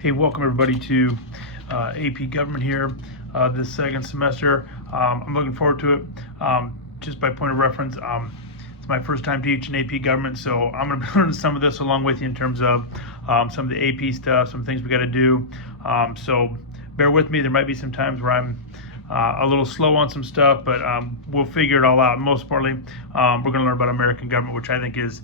Hey, welcome everybody to AP Government here this second semester. I'm looking forward to it. Just by point of reference, it's my first time teaching AP Government, so I'm going to be learning some of this along with you in terms of some of the AP stuff, some things we got to do. So bear with me. There might be some times where I'm a little slow on some stuff, but we'll figure it all out. And most importantly, we're going to learn about American government, which I think is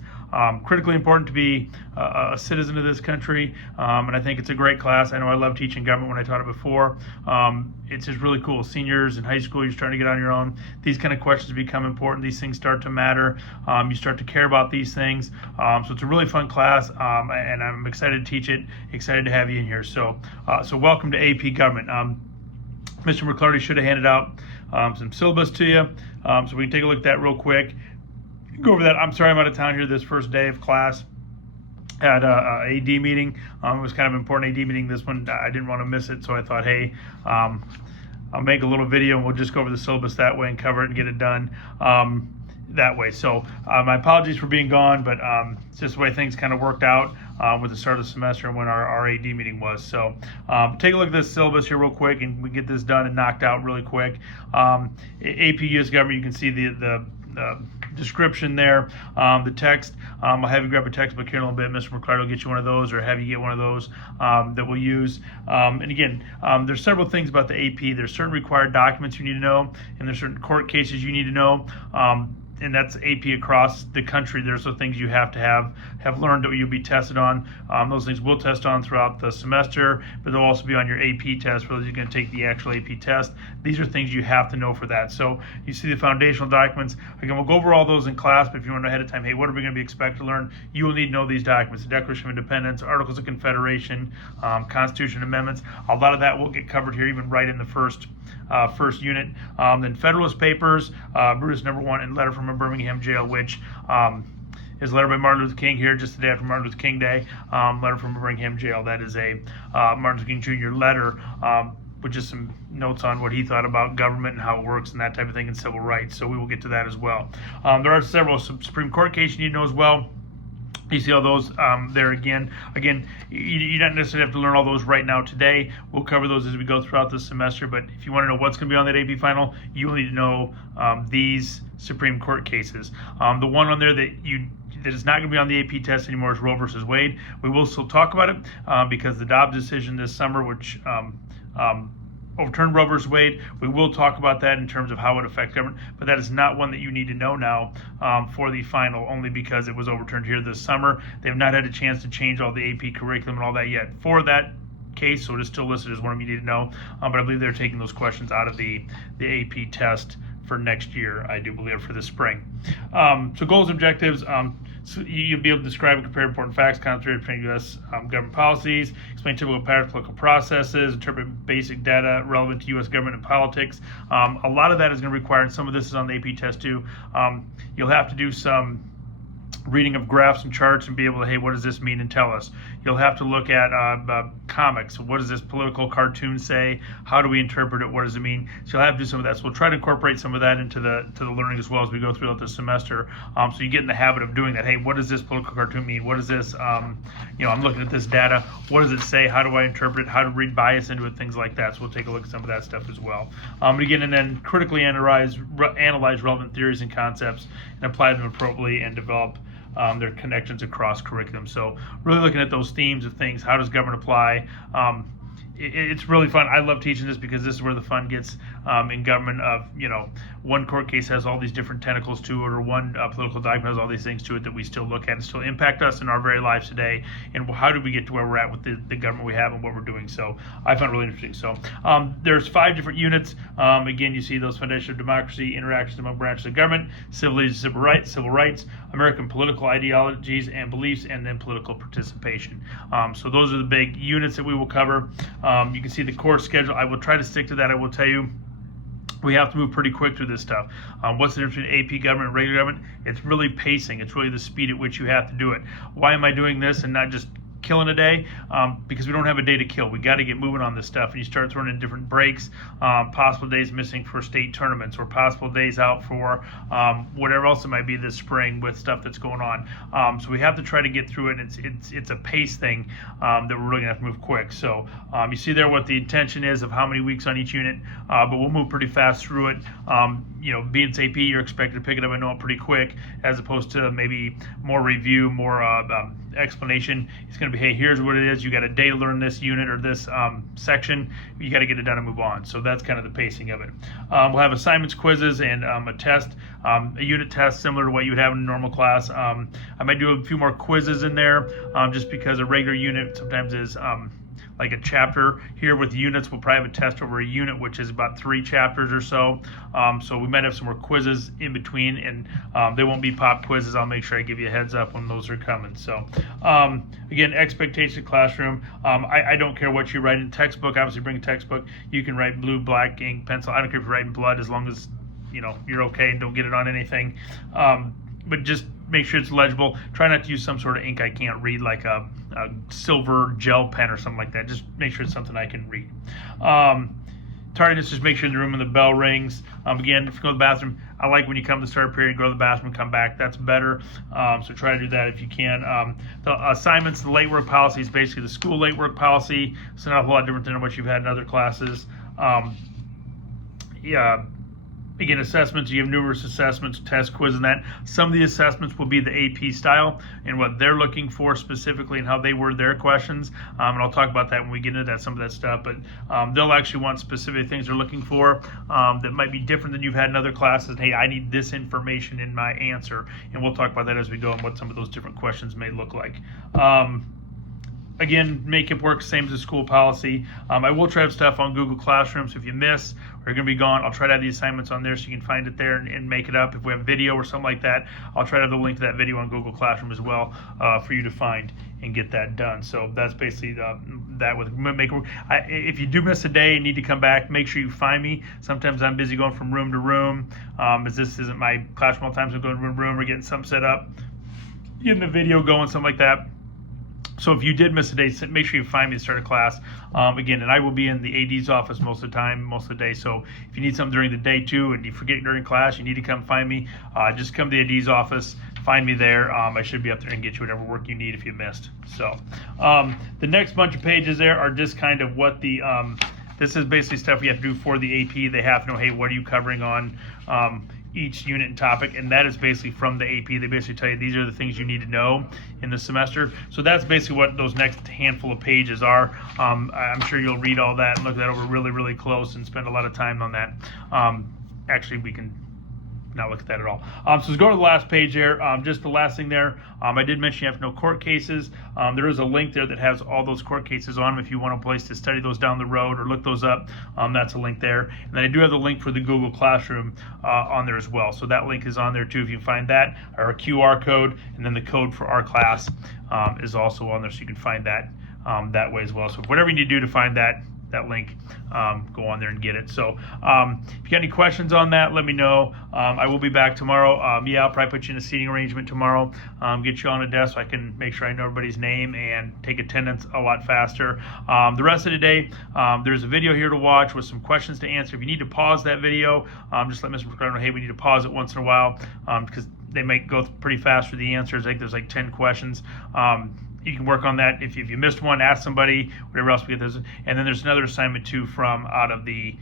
critically important to be a citizen of this country. And I think it's a great class. I know I love teaching government when I taught it before. It's just really cool. Seniors in high school, you're starting to get on your own. These kind of questions become important. These things start to matter. You start to care about these things. So it's a really fun class, and I'm excited to teach it. Excited to have you in here. So welcome to AP Government. Mr. McClarty should have handed out some syllabus to you, so we can take a look at that real quick. Go over that. I'm sorry I'm out of town here this first day of class. Had a AD meeting. It was kind of an important AD meeting. This one, I didn't want to miss it, so I thought, hey, I'll make a little video and we'll just go over the syllabus that way and cover it and get it done that way. So my apologies for being gone, but it's just the way things kind of worked out with the start of the semester and when our AD meeting was. So take a look at this syllabus here real quick and we get this done and knocked out really quick. AP US Government, you can see the description there, the text. I'll have you grab a textbook here in a little bit. Mr. McClarty will get you one of those, or have you get one of those that we'll use. And again, there's several things about the AP. There's certain required documents you need to know, and there's certain court cases you need to know. And that's AP across the country. There's the things you have to have learned that you'll be tested on. Those things we'll test on throughout the semester, but they'll also be on your AP test for those who are going to take the actual AP test. These are things you have to know for that. So you see the foundational documents. Again, we'll go over all those in class, but if you want to know ahead of time, hey, what are we going to be expected to learn? You will need to know these documents: the Declaration of Independence, Articles of Confederation, Constitution amendments. A lot of that will get covered here, even right in the first unit. Then Federalist Papers, Brutus No. 1, and Letter from a Birmingham Jail, which is a letter by Martin Luther King here just the day after Martin Luther King Day. Letter from a Birmingham Jail. That is a Martin Luther King Jr. letter with just some notes on what he thought about government and how it works and that type of thing, and civil rights. So we will get to that as well. There are several Supreme Court cases you need to know as well. You see all those there again. Again, you don't necessarily have to learn all those right now today. We'll cover those as we go throughout the semester. But if you want to know what's going to be on that AP final, you will need to know these Supreme Court cases. The one on there that is not going to be on the AP test anymore is Roe versus Wade. We will still talk about it because the Dobbs decision this summer, which overturned Roe versus Wade. We will talk about that in terms of how it affects government, but that is not one that you need to know now for the final, only because it was overturned here this summer. They have not had a chance to change all the AP curriculum and all that yet for that case, so it is still listed as one of you need to know, but I believe they're taking those questions out of the AP test for next year, I do believe, for the spring. So goals and objectives. So you'll be able to describe and compare important facts, concentrate between U.S. Government policies, explain typical political processes, interpret basic data relevant to U.S. government and politics. A lot of that is going to require, and some of this is on the AP test too, you'll have to do some reading of graphs and charts and be able to, hey, what does this mean, and tell us. You'll have to look at comics. What does this political cartoon say? How do we interpret it? What does it mean? So you'll have to do some of that. So we'll try to incorporate some of that into the learning as well as we go throughout the semester. So you get in the habit of doing that. Hey, what does this political cartoon mean? What is this? I'm looking at this data. What does it say? How do I interpret it? How to read bias into it? Things like that. So we'll take a look at some of that stuff as well. Again, and then critically analyze relevant theories and concepts and apply them appropriately and develop their connections across curriculum. So really looking at those themes of things. How does government apply? It's really fun. I love teaching this because this is where the fun gets in government of, one court case has all these different tentacles to it, or one political document has all these things to it that we still look at and still impact us in our very lives today. And how do we get to where we're at with the government we have and what we're doing? So I found it really interesting. So there's 5 different units. Again, you see those: foundation of democracy, interactions among branches of government, civil rights, American political ideologies and beliefs, and then political participation. So those are the big units that we will cover. You can see the course schedule. I will try to stick to that. I will tell you, we have to move pretty quick through this stuff. What's the difference between AP government and regular government? It's really pacing. It's really the speed at which you have to do it. Why am I doing this and not just killing a day, because we don't have a day to kill. We got to get moving on this stuff, and you start throwing in different breaks, possible days missing for state tournaments, or possible days out for whatever else it might be this spring with stuff that's going on. So we have to try to get through it. It's a pace thing that we're really gonna have to move quick. So you see there what the intention is of how many weeks on each unit, but we'll move pretty fast through it. Being it's AP, you're expected to pick it up and know it pretty quick, as opposed to maybe more review, more explanation. It's going to be, hey, here's what it is. You got a day to learn this unit or this section. You got to get it done and move on. So that's kind of the pacing of it. We'll have assignments, quizzes, and a test, a unit test similar to what you would have in a normal class. I might do a few more quizzes in there, just because a regular unit sometimes is like a chapter. Here with units, we'll probably have a test over a unit, which is about 3 chapters or so. So we might have some more quizzes in between, and they won't be pop quizzes. I'll make sure I give you a heads up when those are coming. So again, expectation classroom. I don't care what you write in textbook. Obviously, bring a textbook. You can write blue, black, ink, pencil. I don't care if you're writing blood, as long as you're okay and don't get it on anything. But just make sure it's legible. Try not to use some sort of ink I can't read, like a silver gel pen or something like that. Just make sure it's something I can read. Tardiness, just make sure in the room when the bell rings. Again, if you go to the bathroom, I like when you come to the start period, go to the bathroom, come back. That's better. So try to do that if you can. The assignments, the late work policy is basically the school late work policy. It's not a whole lot different than what you've had in other classes. Again, assessments, you have numerous assessments, tests, quiz, and that. Some of the assessments will be the AP style and what they're looking for specifically and how they word their questions. And I'll talk about that when we get into that, some of that stuff. But they'll actually want specific things they're looking for that might be different than you've had in other classes. Hey, I need this information in my answer. And we'll talk about that as we go and what some of those different questions may look like. Again, make it work, same as the school policy. I will try to have stuff on Google Classroom, so if you miss or you're going to be gone, I'll try to have the assignments on there so you can find it there and make it up. If we have video or something like that, I'll try to have the link to that video on Google Classroom as well for you to find and get that done. So that's basically that with make it work. If you do miss a day and need to come back, make sure you find me. Sometimes I'm busy going from room to room, as this isn't my classroom all the time, so I'm going room to room or getting something set up, getting the video going, something like that. So if you did miss a day, make sure you find me to start a class. Again, and I will be in the AD's office most of the time, most of the day. So if you need something during the day too, and you forget during class, you need to come find me, just come to the AD's office, find me there. I should be up there and get you whatever work you need if you missed. So the next bunch of pages there are just kind of what the, this is basically stuff we have to do for the AP. They have to know, hey, what are you covering on each unit and topic, and that is basically from the AP. They basically tell you these are the things you need to know in the semester. So that's basically what those next handful of pages are. I'm sure you'll read all that and look that over really, really close and spend a lot of time on that. Actually, we can not look at that at all. So let's go to the last page there. Just the last thing there, I did mention you have to know court cases. There is a link there that has all those court cases on them if you want a place to study those down the road or look those up. That's a link there. And then I do have the link for the Google Classroom on there as well. So that link is on there too if you find that, or a QR code, and then the code for our class is also on there, so you can find that that way as well. So whatever you need to do to find that link, go on there and get it. So if you got any questions on that, let me know. I will be back tomorrow. I'll probably put you in a seating arrangement tomorrow, get you on a desk so I can make sure I know everybody's name and take attendance a lot faster. The rest of the day, there's a video here to watch with some questions to answer. If you need to pause that video, just let Mr. McCarter know, hey, we need to pause it once in a while, because they might go pretty fast for the answers. I think there's like 10 questions. You can work on that. If you missed one, ask somebody, whatever else we get. And then there's another assignment too from out of the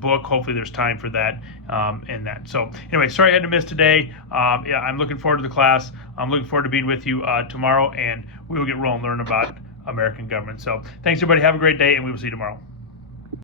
book. Hopefully there's time for that and that. So anyway, sorry I had to miss today. I'm looking forward to the class. I'm looking forward to being with you tomorrow, and we will get rolling, learn about American government. So thanks everybody. Have a great day, and we will see you tomorrow.